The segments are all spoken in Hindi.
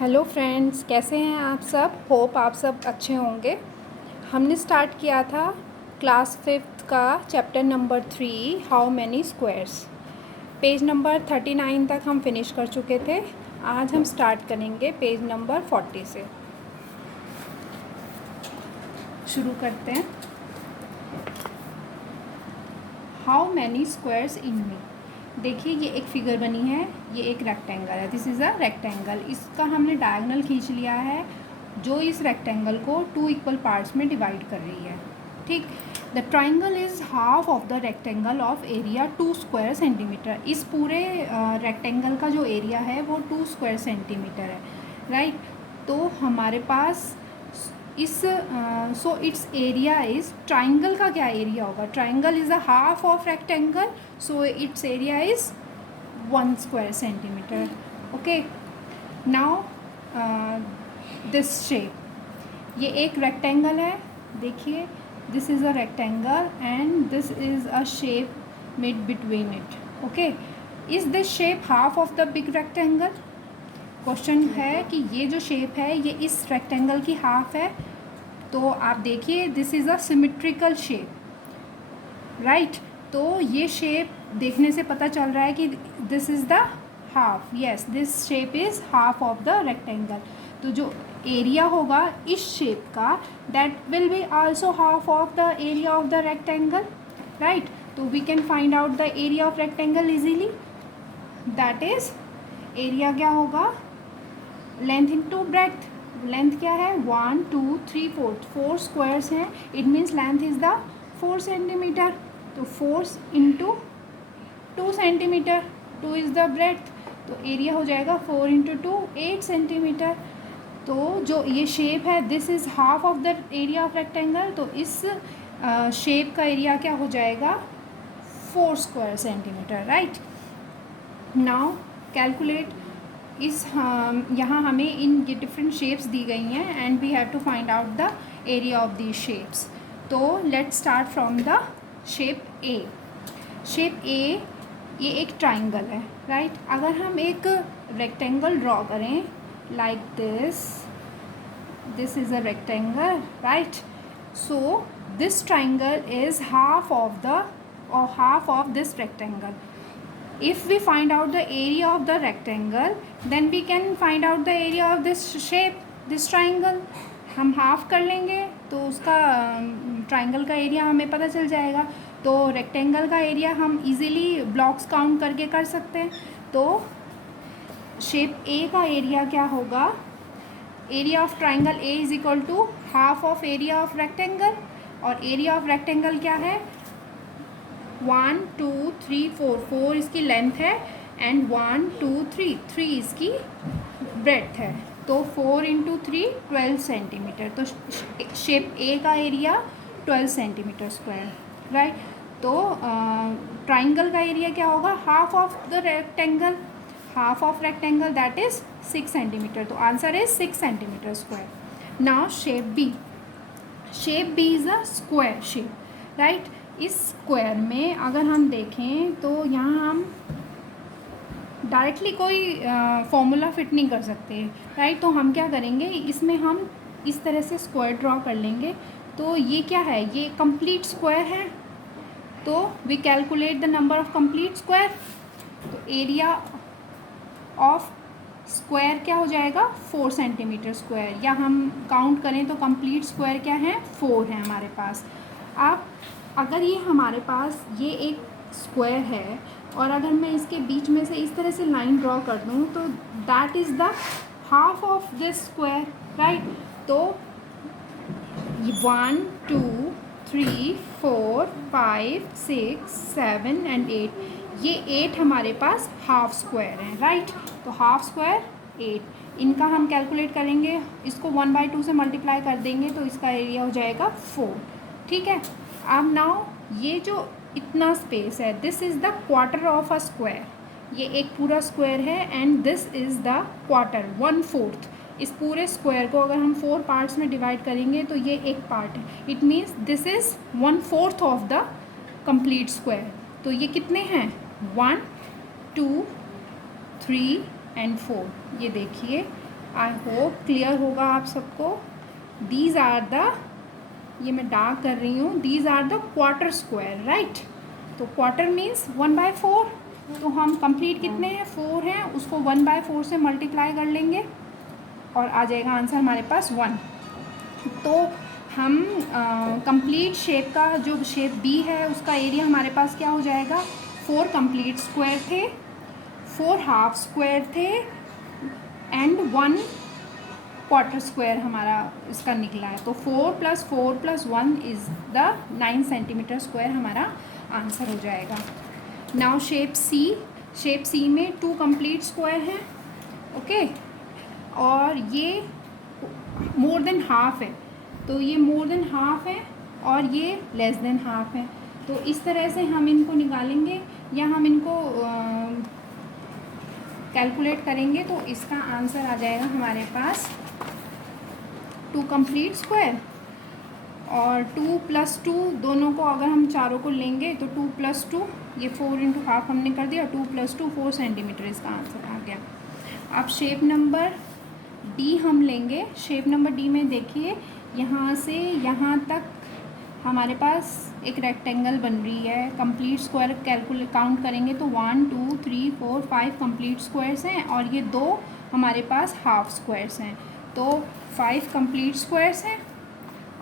हेलो फ्रेंड्स, कैसे हैं आप सब। होप आप सब अच्छे होंगे। हमने स्टार्ट किया था क्लास 5th का chapter number 3 how many squares. Page number 39 तक हम फिनिश कर चुके थे। आज हम स्टार्ट करेंगे पेज नंबर 40 से। शुरू करते हैं। हाउ मैनी स्क्वायर्स इन मी। देखिए, ये एक फिगर बनी है, ये एक रेक्टेंगल है। This is a rectangle. इसका हमने डायगोनल खींच लिया है जो इस रेक्टेंगल को 2 इक्वल पार्ट्स में डिवाइड कर रही है। ठीक। The triangle is half of the rectangle of area 2 square centimetre. इस पूरे रेक्टेंगल का जो एरिया है वो 2 स्क्वायर सेंटीमीटर है, राइट। तो हमारे पास इस so it's area is, triangle का क्या एरिया होगा। Triangle is a half of rectangle, so it's area is 1 square centimetre. Okay, now this shape, ये एक रेक्टेंगल है। देखिए, this is a rectangle and this is a shape made between it. Okay, is this shape half of the big rectangle. Question है कि ये जो शेप है ये इस रेक्टेंगल की हाफ है। तो आप देखिए, this is a symmetrical shape, right. तो ये शेप देखने से पता चल रहा है कि this is the half. Yes, this shape is half of the rectangle. तो जो एरिया होगा इस शेप का, that will be also half of the area of the rectangle, right. तो we can find out the area of rectangle easily. That is, area क्या होगा, लेंथ इंटू ब्रेड्थ। लेंथ क्या है, 1 2 3 4 स्क्वायर्स हैं। It means length is the 4 centimetre. तो 4 into 2 centimetre, 2 is the breadth. तो एरिया हो जाएगा 4 इंटू 2 8 सेंटीमीटर। तो जो ये शेप है, this is half of the area of rectangle. तो इस शेप का एरिया क्या हो जाएगा, 4 square centimetre, right. Now calculate इस यहाँ हमें इन ये डिफरेंट शेप्स दी गई हैं and we have to find out the area of these shapes. तो let's start from the shape A. Shape A, ये एक ट्राइंगल है, राइट। अगर हम एक रेक्टेंगल ड्रॉ करें like this, this is a rectangle, right. So this triangle is half of this rectangle. If we find out the area of the rectangle, then we can find out the area of this shape, this triangle. हम हाफ कर लेंगे तो उसका ट्राइंगल का एरिया हमें पता चल जाएगा। तो रेक्टेंगल का एरिया हम इजीली ब्लॉक्स काउंट करके कर सकते हैं। तो शेप ए का एरिया क्या होगा, area of triangle A is equal to half of area of rectangle. और एरिया ऑफ रेक्टेंगल क्या है, 1 2 3 4, 4 इसकी लेंथ है एंड 1 2 3, 3 इसकी ब्रेड्थ है। तो 4 इंटू 3 12 सेंटीमीटर। तो शेप ए का एरिया 12 सेंटीमीटर स्क्वायर, राइट। तो ट्राइंगल का एरिया क्या होगा, half of the rectangle, half of rectangle that is 6 centimetre. तो answer is 6 centimetre square. Now shape B. Shape B is a square shape, right. इस स्क्वायर में अगर हम देखें तो यहाँ हम डायरेक्टली कोई फॉर्मूला फिट नहीं कर सकते, राइट। तो हम क्या करेंगे, इसमें हम इस तरह से स्क्वायर ड्रॉ कर लेंगे। तो ये क्या है, ये कंप्लीट स्क्वायर है। तो we calculate the number of complete square. तो एरिया ऑफ स्क्वायर क्या हो जाएगा, 4 सेंटीमीटर स्क्वायर। या हम काउंट करें तो कंप्लीट स्क्वायर क्या है, 4 है हमारे पास। अब अगर ये हमारे पास ये एक स्क्वायर है और अगर मैं इसके बीच में से इस तरह से लाइन ड्रॉ कर दूँ तो that is the half of this square, right. तो 1 2 3 4 5 6 7 एंड 8, ये 8 हमारे पास हाफ स्क्वायर हैं, राइट। तो हाफ स्क्वायर 8, इनका हम कैलकुलेट करेंगे, इसको 1/2 से मल्टीप्लाई कर देंगे तो इसका एरिया हो जाएगा 4, ठीक है। अब नाउ ये जो इतना स्पेस है, this is the quarter of a square. ये एक पूरा स्क्वायर है and this is the quarter, 1/4। इस पूरे स्क्वायर को अगर हम 4 पार्ट्स में डिवाइड करेंगे तो ये एक पार्ट है। It means this is 1/4 of the complete square. तो ये कितने हैं, 1 2 3 एंड 4। ये देखिए आई होप क्लियर होगा आप सबको। दीज आर द, ये मैं डार्क कर रही हूँ, these are the quarter square, right. तो क्वार्टर मीन्स 1/4, तो हम कंप्लीट कितने हैं, 4 हैं, उसको 1/4 से मल्टीप्लाई कर लेंगे और आ जाएगा आंसर हमारे पास 1। तो हम कंप्लीट शेप का जो शेप बी है उसका एरिया हमारे पास क्या हो जाएगा, 4 कंप्लीट स्क्वायर थे, 4 हाफ स्क्वायर थे एंड 1 क्वार्टर स्क्वायर हमारा इसका निकला है। तो 4 + 4 + 1 इज़ द 9 सेंटीमीटर स्क्वायर हमारा आंसर हो जाएगा। नाउ शेप सी में 2 कंप्लीट स्क्वायर हैं, ओके, और ये मोर देन हाफ है, तो ये मोर देन हाफ है और ये लेस देन हाफ है। तो इस तरह से हम इनको निकालेंगे या हम इनको कैलकुलेट करेंगे, तो इसका आंसर आ जाएगा हमारे पास 2 कंप्लीट स्क्वायर और 2 + 2, दोनों को अगर हम चारों को लेंगे तो 2 + 2, ये 4 × हाफ हमने कर दिया, 2 + 2 4 सेंटीमीटर इसका आंसर आ गया। अब शेप नंबर डी हम लेंगे। शेप नंबर डी में देखिए यहाँ से यहाँ तक हमारे पास एक रेक्टेंगल बन रही है। कंप्लीट स्क्वायर कैलकुलेट काउंट करेंगे तो 1 2 3 4 5 कंप्लीट स्क्वायर्स हैं और ये 2 हमारे पास हाफ स्क्वायर्स हैं। तो 5 कंप्लीट स्क्वायर्स हैं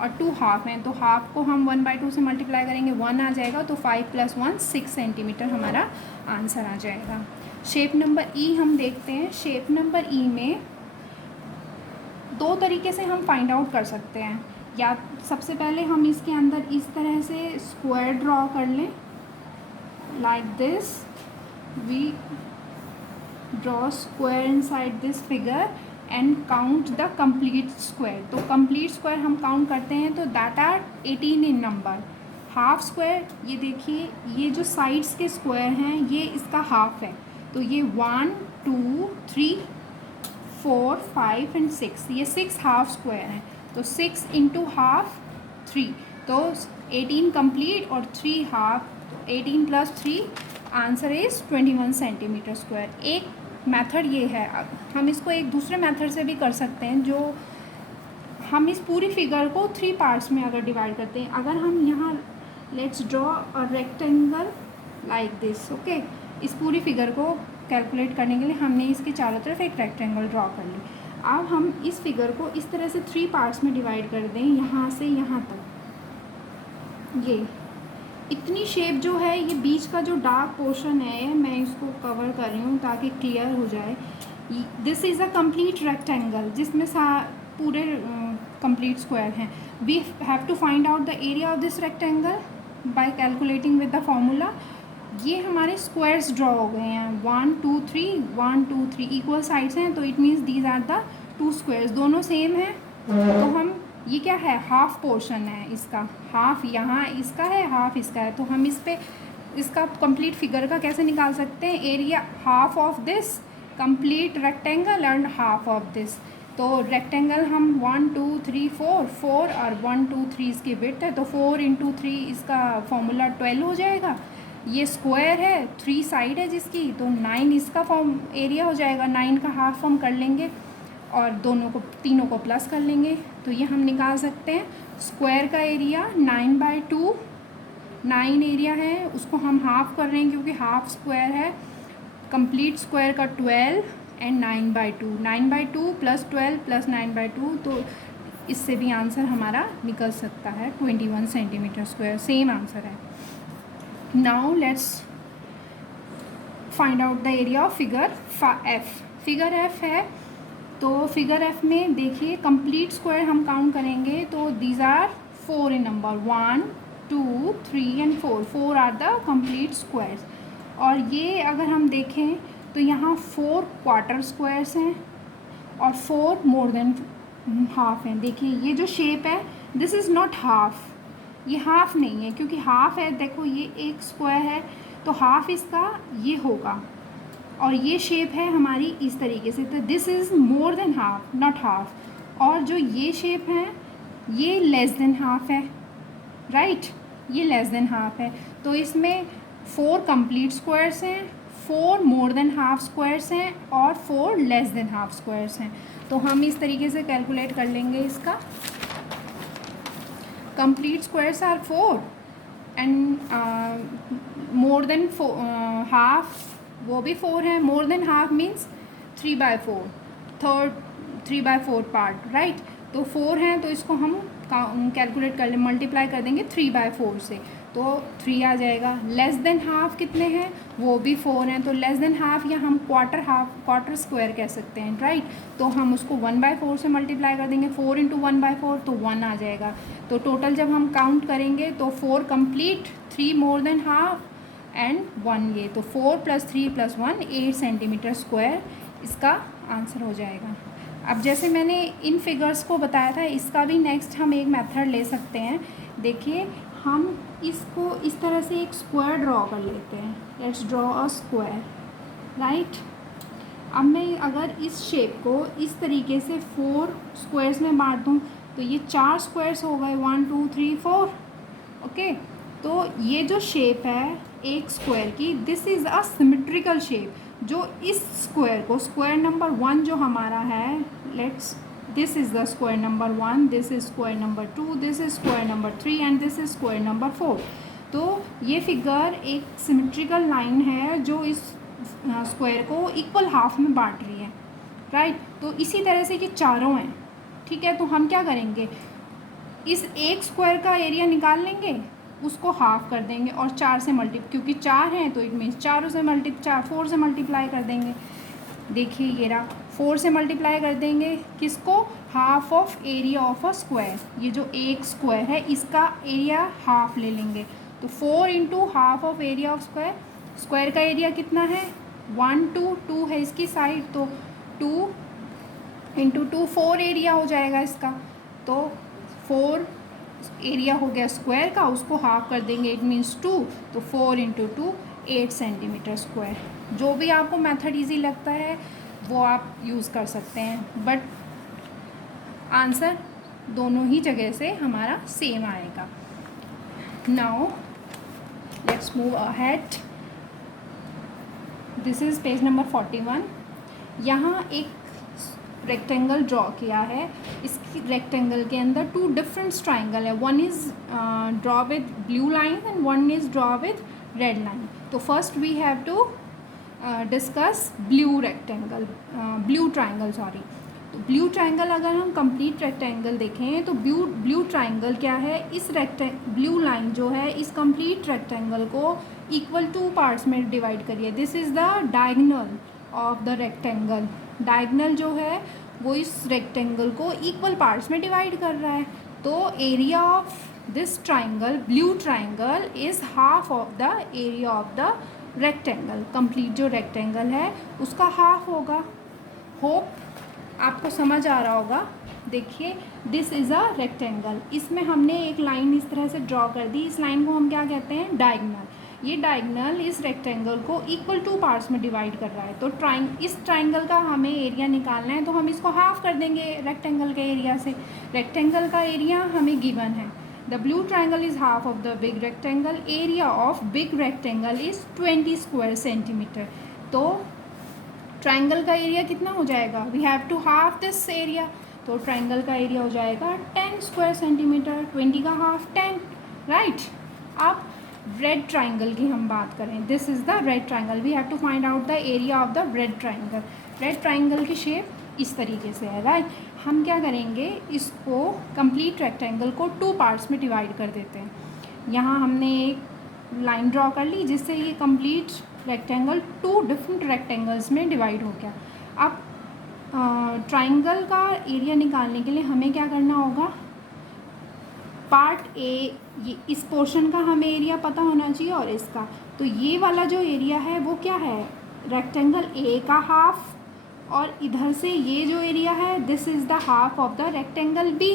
और 2 हाफ हैं, तो हाफ को हम 1/2 से मल्टीप्लाई करेंगे, 1 आ जाएगा, तो 5 + 1 6 सेंटीमीटर हमारा आंसर आ जाएगा। शेप नंबर ई हम देखते हैं। शेप नंबर ई में 2 तरीके से हम फाइंड आउट कर सकते हैं। या सबसे पहले हम इसके अंदर इस तरह से स्क्वायर ड्रॉ कर लें, like this, we draw square inside this figure and count the complete square. तो कंप्लीट स्क्वायर हम काउंट करते हैं तो that are 18 in number. Half square, ये देखिए ये जो साइड्स के स्क्वायर हैं ये इसका हाफ है, तो ये 1 2 3 4 5 एंड 6, ये 6 हाफ स्क्वायर हैं, तो 6 × हाफ 3, तो 18 कंप्लीट और 3 half, 18 + 3 answer is 21 centimetre square. एक मेथड ये है। हम इसको एक दूसरे मेथड से भी कर सकते हैं, जो हम इस पूरी फिगर को 3 पार्ट्स में अगर डिवाइड करते हैं। अगर हम यहाँ let's draw a rectangle like this, okay, इस पूरी फिगर को कैलकुलेट करने के लिए हमने इसके चारों तरफ एक रेक्टेंगल ड्रॉ कर ली। अब हम इस फिगर को इस तरह से 3 पार्ट्स में डिवाइड कर दें, यहाँ से यहाँ तक। ये इतनी शेप जो है, ये बीच का जो डार्क पोर्शन है मैं इसको कवर कर रही हूँ ताकि क्लियर हो जाए। This is a complete rectangle जिसमें पूरे कंप्लीट स्क्वायर हैं। We have to find out the area of this rectangle by calculating with the formula. ये हमारे स्क्वायर्स ड्रॉ हो गए हैं, 1 2 3 1 2 3 इक्वल साइड्स हैं, तो it means these are the 2 squares, दोनों सेम हैं। तो हम, ये क्या है, हाफ पोर्शन है इसका, हाफ यहाँ इसका है, हाफ इसका है, तो हम इस पे इसका कंप्लीट फिगर का कैसे निकाल सकते हैं, area half of this complete rectangle and half of this. तो रेक्टेंगल हम 1 2 3 4 और 1 2 3 इसकी विड्थ है, तो 4 × 3 इसका फॉर्मूला 12 हो जाएगा। ये स्क्वायर है, 3 साइड है जिसकी, तो 9 इसका फॉर्म एरिया हो जाएगा, 9 का हाफ हम कर लेंगे और तीनों को प्लस कर लेंगे, तो ये हम निकाल सकते हैं। स्क्वायर का एरिया 9/2, 9 एरिया है, उसको हम हाफ कर रहे हैं क्योंकि हाफ स्क्वायर है। कंप्लीट स्क्वायर का 12 एंड 9/2, 9/2 + 12 + 9/2, तो इससे भी आंसर हमारा निकल सकता है 21 सेंटीमीटर स्क्वायर, सेम आंसर है। Now let's find out the area of figure F. Figure F है, तो फिगर एफ में देखिए कंप्लीट स्क्वायर हम काउंट करेंगे तो these are 4 in number, 1 2 3 and 4 are the complete squares. और ये अगर हम देखें तो यहाँ 4 क्वार्टर स्क्वायर्स हैं और 4 मोर देन हाफ हैं। देखिए ये जो शेप है, दिस इज़ नॉट हाफ, ये हाफ नहीं है क्योंकि हाफ है, देखो ये एक स्क्वायर है तो हाफ इसका ये होगा, और ये शेप है हमारी इस तरीके से, तो this is more than half not half. और जो ये शेप है ये लेस देन हाफ है, राइट, ये लेस देन हाफ है। तो इसमें 4 कंप्लीट स्क्वायर्स हैं, 4 मोर देन हाफ स्क्वायर्स हैं और 4 लेस देन हाफ स्क्वायर्स हैं। तो हम इस तरीके से कैलकुलेट कर लेंगे इसका। Complete squares are 4 and more than half वो भी 4 है। More than half means 3/4, third 3/4 part, right. तो 4 हैं तो इसको हम कैलकुलेट कर लें, मल्टीप्लाई कर देंगे 3/4 से, तो 3 आ जाएगा। लेस देन हाफ कितने हैं, वो भी 4 हैं, तो लेस देन हाफ या हम क्वार्टर स्क्वायर कह सकते हैं, राइट। तो हम उसको 1/4 से मल्टीप्लाई कर देंगे, 4 × 1/4 तो 1 आ जाएगा। तो टोटल जब हम काउंट करेंगे तो 4 complete, 3 more than half and 1 ये, तो 4 + 3 + 1 8 सेंटीमीटर स्क्वायर इसका आंसर हो जाएगा। अब जैसे मैंने इन फिगर्स को बताया था, इसका भी नेक्स्ट हम एक मेथड ले सकते हैं। देखिए हम इसको इस तरह से एक स्क्वायर ड्रॉ कर लेते हैं। Let's draw a square, right. अब मैं अगर इस शेप को इस तरीके से 4 स्क्वायर्स में बांट दूँ तो ये 4 स्क्वायर्स हो गए, 1 2 3 4, ओके। तो ये जो शेप है एक स्क्वायर की, this is a symmetrical shape. जो इस स्क्वायर को, स्क्वायर नंबर 1 जो हमारा है, let's this is the square number 1, this is square number 2, this is square number 3 and this is square number 4। तो ये फिगर एक सिमेट्रिकल लाइन है जो इस स्क्वायर को इक्वल हाफ में बांट रही है, राइट। तो इसी तरह से ये चारों हैं, ठीक है। तो हम क्या करेंगे, इस एक स्क्वायर का एरिया निकाल लेंगे, उसको हाफ कर देंगे और 4 से क्योंकि 4 हैं तो इट मीन्स 4 से 4 से मल्टीप्लाई कर देंगे। देखिए ये रहा, 4 से मल्टीप्लाई कर देंगे किसको, half of area of a square. ये जो एक स्क्वायर है इसका एरिया हाफ ले लेंगे, तो 4 × half of area of square. Square का एरिया कितना है, 1 2 2 है इसकी साइड, तो 2 × 2 4 एरिया हो जाएगा इसका। तो 4 एरिया हो गया स्क्वायर का, उसको हाफ कर देंगे, इट मीन्स 2, तो 4 × 2 8 सेंटीमीटर स्क्वायर। जो भी आपको मेथड इजी लगता है वो आप यूज़ कर सकते हैं, बट आंसर दोनों ही जगह से हमारा सेम आएगा। Now let's move ahead. This is page number 41। यहाँ एक रेक्टेंगल ड्रॉ किया है। इस रेक्टेंगल के अंदर 2 डिफरेंट ट्राइंगल है, one is draw with blue line and one is draw with red line. तो first we have to discuss blue triangle, sorry. तो ब्लू ट्राइंगल अगर हम कंप्लीट रेक्टेंगल देखें तो ब्लू ट्राइंगल क्या है, इस ब्लू लाइन जो है इस कंप्लीट रेक्टेंगल को इक्वल 2 पार्ट्स में डिवाइड करिए। This is the diagonal of the rectangle. Diagonal जो है वो इस रेक्टेंगल को इक्वल पार्ट्स में डिवाइड कर रहा है। तो area of this triangle, blue triangle, is half of the area of the rectangle. Complete जो रेक्टेंगल है उसका हाफ होगा। होप आपको समझ आ रहा होगा। देखिए दिस इज़ अ रेक्टेंगल, इसमें हमने एक लाइन इस तरह से ड्रॉ कर दी। इस लाइन को हम क्या कहते हैं, डायगोनल। ये डायगोनल इस रेक्टेंगल को इक्वल 2 पार्ट्स में डिवाइड कर रहा है। तो इस ट्राइंगल का हमें एरिया निकालना है, तो हम इसको हाफ कर देंगे रेक्टेंगल के एरिया से। रेक्टेंगल का एरिया हमें गिवन है, the blue triangle is half of the big rectangle. Area of big rectangle is 20 square centimetre. तो ट्राइंगल का एरिया कितना हो जाएगा, we have to half this area. तो ट्राइंगल का एरिया हो जाएगा 10 स्क्वायर सेंटीमीटर, 20 का हाफ 10, राइट। अब रेड ट्राइंगल की हम बात करें, this is the red triangle, we have to find out the area of the red triangle. Red triangle की शेप इस तरीके से है, राइट। हम क्या करेंगे, इसको कंप्लीट रेक्टेंगल को 2 पार्ट्स में डिवाइड कर देते हैं। यहाँ हमने एक लाइन ड्रॉ कर ली जिससे ये कंप्लीट रेक्टेंगल 2 डिफरेंट रेक्टेंगल्स में डिवाइड हो गया। अब ट्राइंगल का एरिया निकालने के लिए हमें क्या करना होगा, पार्ट ए, ये इस पोर्शन का हमें एरिया पता होना चाहिए और इसका। तो ये वाला जो एरिया है वो क्या है, रेक्टेंगल ए का हाफ, और इधर से ये जो एरिया है this is the half of the rectangle B.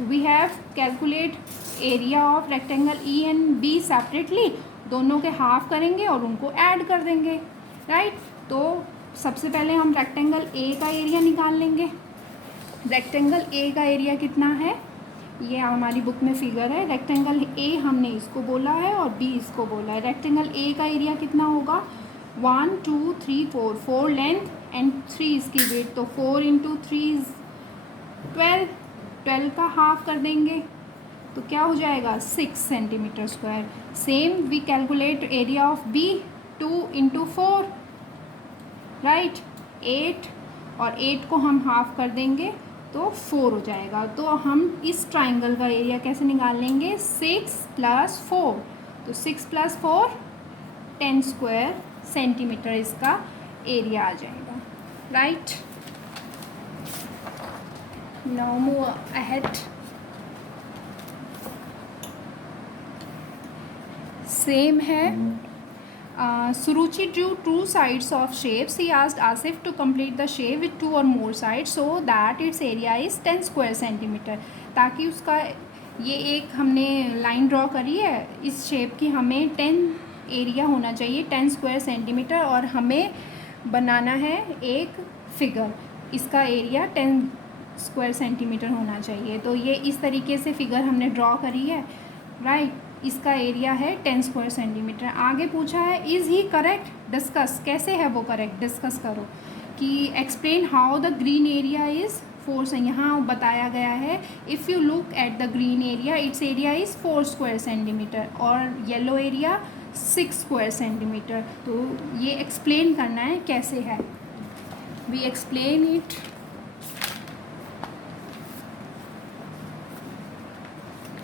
We have calculate area of rectangle E and B separately, दोनों के हाफ करेंगे और उनको ऐड कर देंगे, राइट। तो सबसे पहले हम रेक्टेंगल ए का एरिया निकाल लेंगे। रेक्टेंगल ए का एरिया कितना है, ये हमारी बुक में फिगर है। रेक्टेंगल ए हमने इसको बोला है और बी इसको बोला है। रेक्टेंगल ए का एरिया कितना होगा, 1 2 3 4, 4 लेंथ एंड 3 इसकी वेट, तो 4 इंटू 3 इज 12, 12 का हाफ कर देंगे तो क्या हो जाएगा 6 centimetre square. Same we calculate area of B, 2 into 4, right 8, और 8 को हम हाफ कर देंगे तो 4 हो जाएगा। तो हम इस ट्राइंगल का एरिया कैसे निकाल लेंगे, 6 प्लस 4, तो 6 प्लस 4 10 स्क्वायर सेंटीमीटर इसका एरिया आ जाएगा, right. Now move ahead. Same है। Suruchi drew two sides of shapes. He asked Asif to complete the shape with 2 or more sides so that its area is 10 square centimeter. ताकि उसका ये एक हमने लाइन ड्रॉ करी है इस शेप की, हमें 10 एरिया होना चाहिए 10 स्क्वायर सेंटीमीटर, और हमें बनाना है एक फिगर, इसका एरिया 10 स्क्वायर सेंटीमीटर होना चाहिए। तो ये इस तरीके से फिगर हमने ड्रॉ करी है, राइट। इसका एरिया है 10 स्क्वायर सेंटीमीटर। आगे पूछा है इज़ ही करेक्ट, डिस्कस, कैसे है वो करेक्ट डिस्कस करो, कि explain how the green area is 4 से, यहाँ बताया गया है if you look at the green area it's area is 4 square centimetre और येलो एरिया 6 स्क्वायर सेंटीमीटर। तो ये एक्सप्लेन करना है कैसे है, वी एक्सप्लेन इट।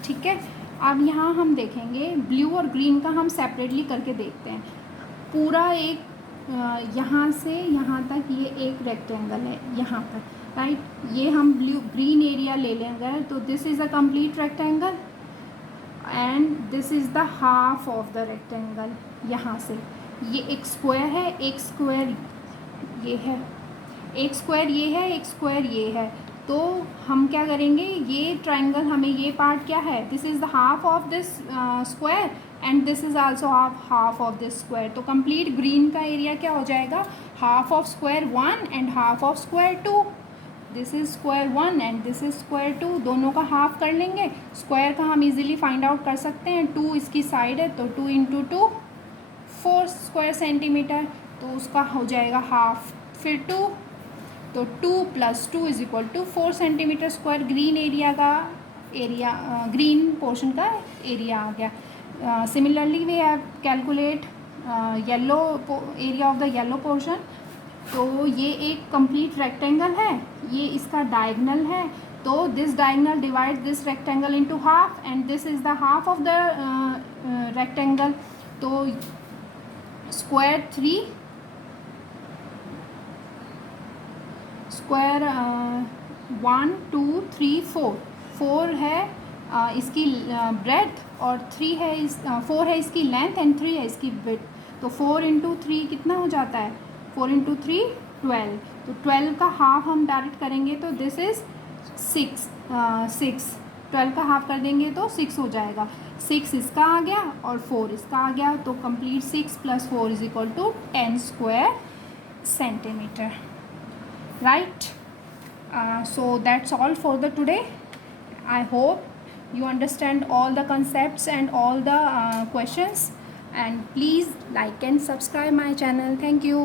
ठीक है, अब यहाँ हम देखेंगे ब्लू और ग्रीन का हम सेपरेटली करके देखते हैं। पूरा एक यहाँ से यहाँ तक ये एक रेक्टेंगल है यहाँ तक, राइट। ये हम ब्लू ग्रीन एरिया ले लेंगे तो this is a complete rectangle and this is the half of the rectangle. यहाँ से ये एक स्क्वायर है, एक स्क्वायर ये है, एक स्क्वायर ये है, एक स्क्वायर ये है। तो हम क्या करेंगे, ये ट्राइंगल हमें ये पार्ट क्या है, this is the half of this square and this is also half of this square. तो कंप्लीट ग्रीन का एरिया क्या हो जाएगा, half of square 1 and half of square 2। This is square 1 and this is square 2, दोनों का हाफ कर लेंगे। स्क्वायर का हम इजीली फाइंड आउट कर सकते हैं, 2 इसकी साइड है तो 2 इंटू 2 4 स्क्वायर सेंटीमीटर, तो उसका हो जाएगा हाफ, फिर 2, तो 2 plus 2 is equal to 4 centimetre square. Green area का एरिया, ग्रीन पोर्शन का एरिया आ गया। Similarly we have calculate yellow area of the yellow portion. तो ये एक कंप्लीट रेक्टेंगल है, ये इसका डायगनल है, तो this diagonal divide this rectangle into half and this is the half of the rectangle. तो स्क्वायर 3 स्क्वायर 1 2 3 4, 4 है इसकी ब्रेड्थ और 3 है 4 है इसकी लेंथ एंड 3 है इसकी विड्थ। तो 4 इंटू 3 कितना हो जाता है, 4 इंटू 3 12, तो 12 का हाफ हम डायरेक्ट करेंगे तो दिस इज़ 6, 12 का हाफ कर देंगे तो 6 हो जाएगा। 6 इसका आ गया और 4 इसका आ गया, तो complete 6 plus 4 is equal to 10 square centimetre, right? So that's all for the today. I hope you understand all the concepts and all the questions, and please like and subscribe my channel. Thank you.